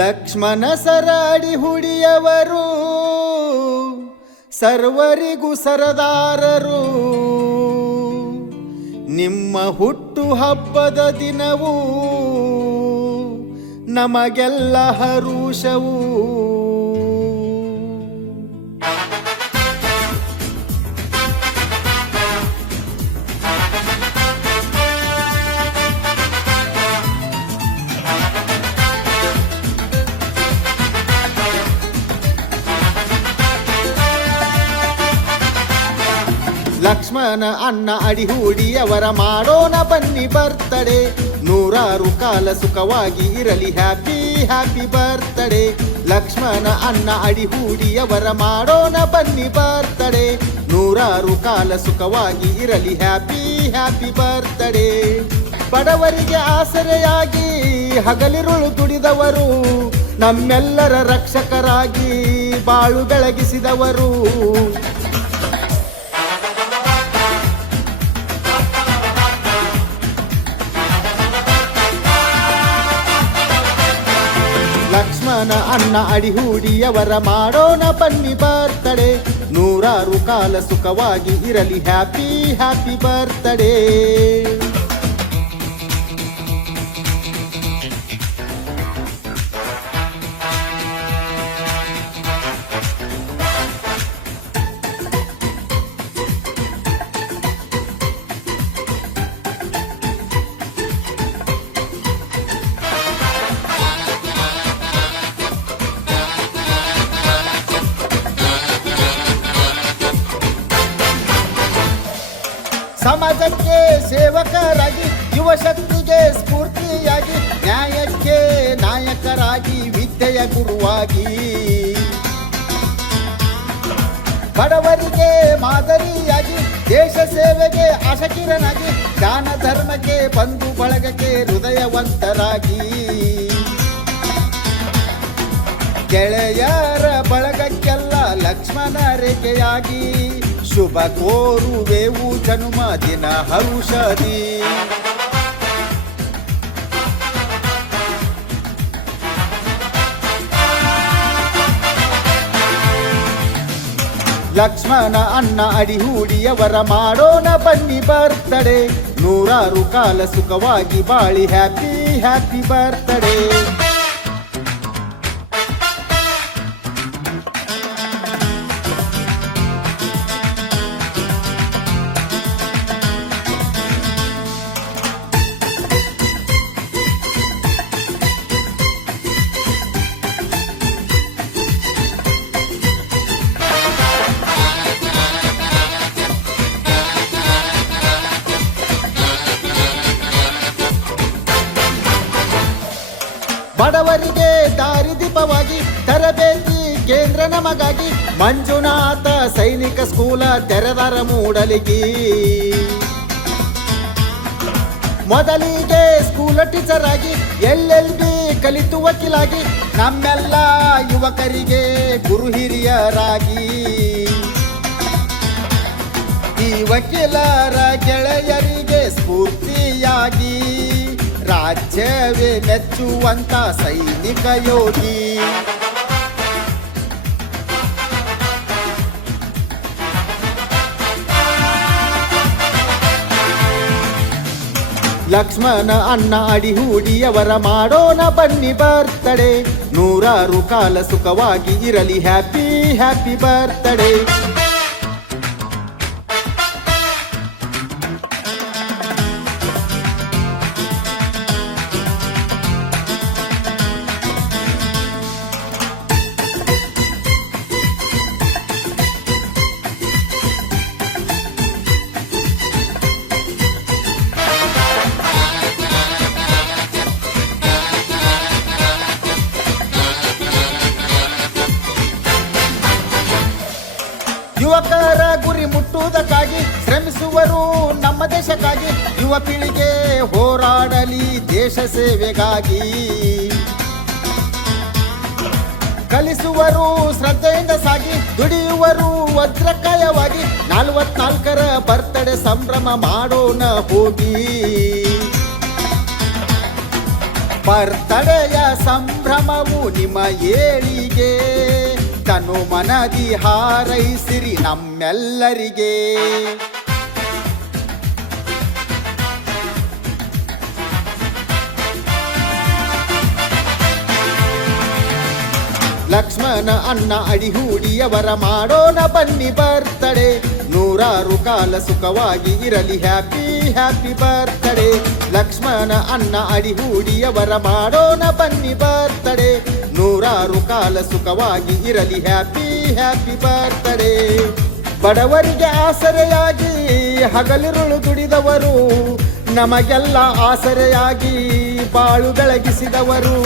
ಲಕ್ಷ್ಮಣ ಸರಾಡಿ ಹುಡಿಯವರು ಸರ್ವರಿಗೂ ಸರದಾರರು. ನಿಮ್ಮ ಹುಟ್ಟು ಹಬ್ಬದ ದಿನವೂ ನಮಗೆಲ್ಲ ಹರುಷವು. ಲಕ್ಷ್ಮಣ ಅಣ್ಣ ಅಡಿಹೂಡಿಯವರ ಮಾಡೋಣ ಬನ್ನಿ ಬರ್ತಡೆ. ನೂರಾರು ಕಾಲ ಸುಖವಾಗಿ ಇರಲಿ ಹ್ಯಾಪಿ ಹ್ಯಾಪಿ ಬರ್ತಡೆ. ಲಕ್ಷ್ಮಣ ಅಣ್ಣ ಅಡಿಹೂಡಿಯವರ ಮಾಡೋಣ ಬನ್ನಿ ಬರ್ತಡೆ. ನೂರಾರು ಕಾಲ ಸುಖವಾಗಿ ಇರಲಿ ಹ್ಯಾಪಿ ಹ್ಯಾಪಿ ಬರ್ತಡೆ. ಬಡವರಿಗೆ ಆಸರೆಯಾಗಿ ಹಗಲಿರುಳು ದುಡಿದವರು, ನಮ್ಮೆಲ್ಲರ ರಕ್ಷಕರಾಗಿ ಬಾಳು ಬೆಳಗಿಸಿದವರು. ಲಕ್ಷ್ಮಣ ಅಣ್ಣ ಅಡಿಹೂಡಿಯವರ ಮಾಡೋಣ ಬನ್ನಿ ಬರ್ತಡೆ. ನೂರಾರು ಕಾಲ ಸುಖವಾಗಿ ಇರಲಿ ಹ್ಯಾಪಿ ಹ್ಯಾಪಿ ಬರ್ತಡೆ. ಸಮಾಜಕ್ಕೆ ಸೇವಕರಾಗಿ, ಯುವ ಶಕ್ತಿಗೆ ಸ್ಫೂರ್ತಿಯಾಗಿ, ನ್ಯಾಯಕ್ಕೆ ನಾಯಕರಾಗಿ, ವಿದ್ಯೆಯ ಗುರುವಾಗಿ, ಬಡವರಿಗೆ ಮಾದರಿಯಾಗಿ, ದೇಶ ಸೇವೆಗೆ ಆಶಕಿರನಾಗಿ, ದಾನ ಧರ್ಮಕ್ಕೆ ಬಂಧು ಬಳಗಕ್ಕೆ ಹೃದಯವಂತರಾಗಿ, ಗೆಳೆಯರ ಬಳಗಕ್ಕೆಲ್ಲ ಲಕ್ಷ್ಮಣ ರೇಖೆಯಾಗಿ ಶುಭ ಕೋರುವೆವು ಜನ್ಮ ದಿನ ಹರುಷದಿ. ಲಕ್ಷ್ಮಣ ಅಣ್ಣ ಅಡಿಹೂಡಿಯವರ ಮಾಡೋಣ ಬನ್ನಿ ಬರ್ತಡೆ. ನೂರಾರು ಕಾಲ ಸುಖವಾಗಿ ಬಾಳಿ ಹ್ಯಾಪಿ ಹ್ಯಾಪಿ ಬರ್ತಡೆ. ಬಡವರಿಗೆ ದಾರಿದೀಪವಾಗಿ, ತರಬೇತಿ ಕೇಂದ್ರ ನಮಗಾಗಿ, ಮಂಜುನಾಥ ಸೈನಿಕ ಸ್ಕೂಲ ತೆರೆದರ ಮೂಡಲಿಗೆ. ಮೊದಲಿಗೆ ಸ್ಕೂಲ್ ಟೀಚರ್ ಆಗಿ, LLB ಕಲಿತು ವಕೀಲಾಗಿ, ನಮ್ಮೆಲ್ಲ ಯುವಕರಿಗೆ ಗುರು ಹಿರಿಯರಾಗಿ, ಈ ವಕೀಲರ ಗೆಳೆಯರಿಗೆ ಸ್ಫೂರ್ತಿಯಾಗಿ, ರಾಜ್ಯವೇ ಮೆಚ್ಚುವಂತ ಸೈನಿಕ ಯೋಗಿ. ಲಕ್ಷ್ಮಣ ಅಣ್ಣ ಅಡಿಹೂಡಿಯವರ ಮಾಡೋಣ ಬನ್ನಿ ಬರ್ತಡೆ. ನೂರಾರು ಕಾಲ ಸುಖವಾಗಿ ಇರಲಿ ಹ್ಯಾಪಿ ಹ್ಯಾಪಿ ಬರ್ತಡೆ. ಯುವಕರ ಗುರಿ ಮುಟ್ಟುವುದಕ್ಕಾಗಿ ಶ್ರಮಿಸುವರು ನಮ್ಮ ದೇಶಕ್ಕಾಗಿ. ಯುವ ಪೀಳಿಗೆ ಹೋರಾಡಲಿ ದೇಶ ಸೇವೆಗಾಗಿ. ಕಲಿಸುವರು ಶ್ರದ್ಧೆಯಿಂದ ಸಾಗಿ, ದುಡಿಯುವರು ವಜ್ರಕಾಯವಾಗಿ. 44ರ ಬರ್ತಡೆ ಸಂಭ್ರಮ ಮಾಡೋಣ ಹೋಗಿ. ಬರ್ತಡೆಯ ಸಂಭ್ರಮವು ನಿಮ್ಮ ಏಳಿಗೆ, ತನು ಮನದಿ ಹಾರೈಸಿರಿ ನಮ್ಮೆಲ್ಲರಿಗೆ. ಲಕ್ಷ್ಮಣ ಅಣ್ಣ ಅಡಿಹೂಡಿಯವರ ಮಾಡೋಣ ಬನ್ನಿ ಬರ್ತಡೆ, ನೂರಾರು ಕಾಲ ಸುಖವಾಗಿ ಇರಲಿ ಹ್ಯಾಪಿ ಹ್ಯಾಪಿ ಬರ್ತಡೆ. ಲಕ್ಷ್ಮಣ ಅಣ್ಣ ಅಡಿಹೂಡಿಯವರ ಮಾಡೋಣ ಬನ್ನಿ ಬರ್ತಡೆ, ನೂರಾರು ಕಾಲ ಸುಖವಾಗಿ ಇರಲಿ ಹ್ಯಾಪಿ ಹ್ಯಾಪಿ ಬರ್ತಡೆ. ಬಡವರಿಗೆ ಆಸರೆಯಾಗಿ ಹಗಲಿರುಳು ದುಡಿದವರು, ನಮಗೆಲ್ಲ ಆಸರೆಯಾಗಿ ಬಾಳು ಬೆಳಗಿಸಿದವರು.